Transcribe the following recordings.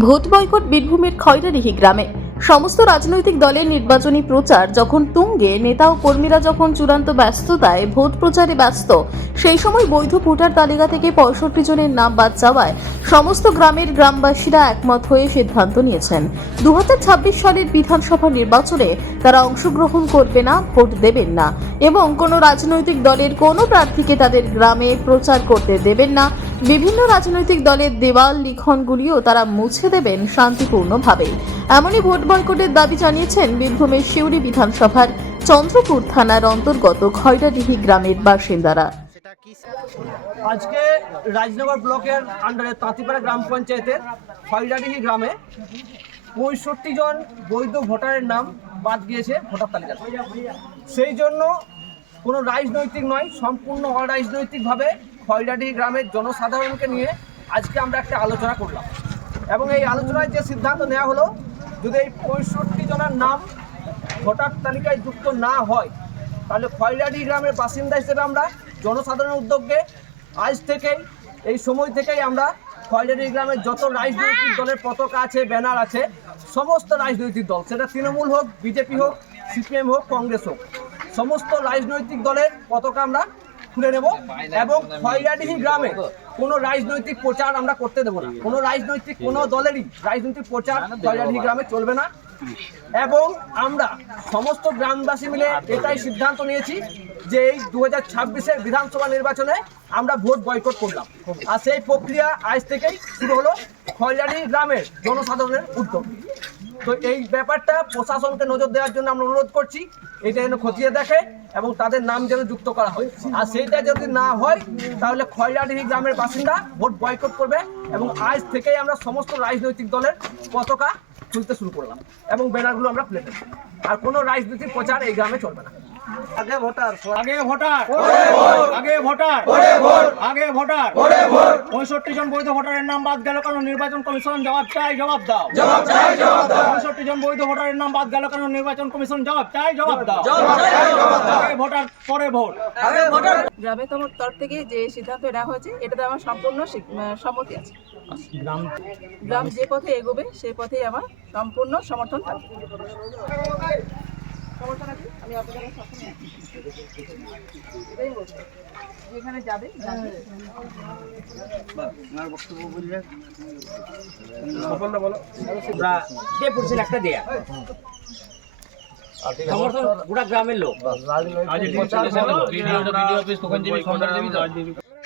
Vote boycott বীরভূমের খয়রাডিহি গ্রামে। সমস্ত রাজনৈতিক দলের নির্বাচনী প্রচার যখন তুঙ্গে, নেতা ও কর্মীরা যখন চূড়ান্ত ব্যস্ততায় ভোট প্রচারে ব্যস্ত, সেই সময় বৈধ ভোটার তালিকা থেকে ৬৫ জনের নাম বাদ যাওয়ায় সমস্ত গ্রামের গ্রামবাসীরা একমত হয়ে সিদ্ধান্ত নিয়েছেন ২০২৬ সালের বিধানসভা নির্বাচনে তারা অংশগ্রহণ করবে না, ভোট দেবেন না এবং কোনো রাজনৈতিক দলের কোনো প্রার্থীকে তাদের গ্রামে প্রচার করতে দেবেন না। বিভিন্ন রাজনৈতিক দলের দেওয়াল লিখনগুলিও তারা মুছে দেবেন শান্তিপূর্ণভাবে। এমনই ভোট বয়কটের দাবি জানিয়েছেন বীরভূমের শিউরি বিধানসভার চন্দ্রপুর থানার অন্তর্গত খয়রাডিহি গ্রামের বাসিন্দারা। আজকে রাজনগর ব্লকের আন্ডারে তাঁতিপাড়া গ্রাম পঞ্চায়েতের খয়রাডিহি গ্রামে ৬৫ জন বৈধ ভোটারের নাম বাদ গিয়েছে ভোটার তালিকা। সেই জন্য কোনো রাজনৈতিক নয়, সম্পূর্ণ অরাজনৈতিকভাবে খয়রাডিহি গ্রামের জনসাধারণকে নিয়ে আজকে আমরা একটা আলোচনা করলাম এবং এই আলোচনায় যে সিদ্ধান্ত নেওয়া হলো, যদি এই ৬৫ জনের নাম ভোটার তালিকায় যুক্ত না হয় তাহলে খয়রাডিহি গ্রামের বাসিন্দা হিসেবে আমরা জনসাধারণের উদ্যোগে আজ থেকেই, এই সময় থেকেই আমরা খয়রাডিহি গ্রামের যত রাজনৈতিক দলের পতাকা আছে, ব্যানার আছে, সমস্ত রাজনৈতিক দল, সেটা তৃণমূল হোক, বিজেপি হোক, সিপিএম হোক, কংগ্রেস হোক, সমস্ত রাজনৈতিক দলের পতাকা আমরা খুলে নেব এবং খয়রাডিহি গ্রামে কোনো রাজনৈতিক প্রচার আমরা করতে দেবো না। কোনো রাজনৈতিক কোনো দলেরই রাজনৈতিক প্রচার খয়রাডিহি গ্রামে চলবে না এবং আমরা সমস্ত গ্রামবাসী মিলে এটাই সিদ্ধান্ত নিয়েছি যে এই ২০২৬-এর বিধানসভা নির্বাচনে আমরা ভোট বয়কট করলাম। আর সেই প্রক্রিয়া আজ থেকেই শুরু হলো খয়রাডিহি গ্রামের জনসাধারণের উদ্যোগ। তো এই ব্যাপারটা প্রশাসনকে নজর দেওয়ার জন্য আমরা অনুরোধ করছি, এটা যেন খতিয়ে দেখে এবং তাদের নাম যেন যুক্ত করা হয়। আর সেইটা যদি না হয় তাহলে খয়রাডিহি গ্রামের বাসিন্দা ভোট বয়কট করবে এবং আজ থেকেই আমরা সমস্ত রাজনৈতিক দলের পতাকা খুলতে শুরু করলাম এবং ব্যানারগুলো আমরা খুলে দেব। আর কোনো রাজনৈতিক প্রচার এই গ্রামে চলবে না। আগে ভোটার, আগে ভোটার, আগে ভোটার, আগে ভোটার। ৬৫ জন বৈধ ভোটারের নাম বাদ গেল কারণ নির্বাচন কমিশন জবাব চাই, জবাব দাও। ৬৫ জন বৈধ ভোটারের নাম বাদ গেল কারণ নির্বাচন কমিশন জবাব চাই, জবাব দাও। আগে ভোটার, পরে ভোট। আগে ভোটার। গ্রামের তরফ থেকে যে সিদ্ধান্ত নেওয়া হয়েছে এটাতে আমার সম্পূর্ণ সম্মতি আছে। গ্রাম যে পথে এগোবে সেই পথেই আমার সম্পূর্ণ সমর্থন থাকবে। আমি আপনাদের যেখানে যাবে একটা দেয়া সমর্থন গোটা গ্রামের লোক।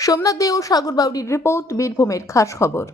সোমনাথ দে ও সাগর বাউরির রিপোর্ট, বীরভূমের খাস খবর।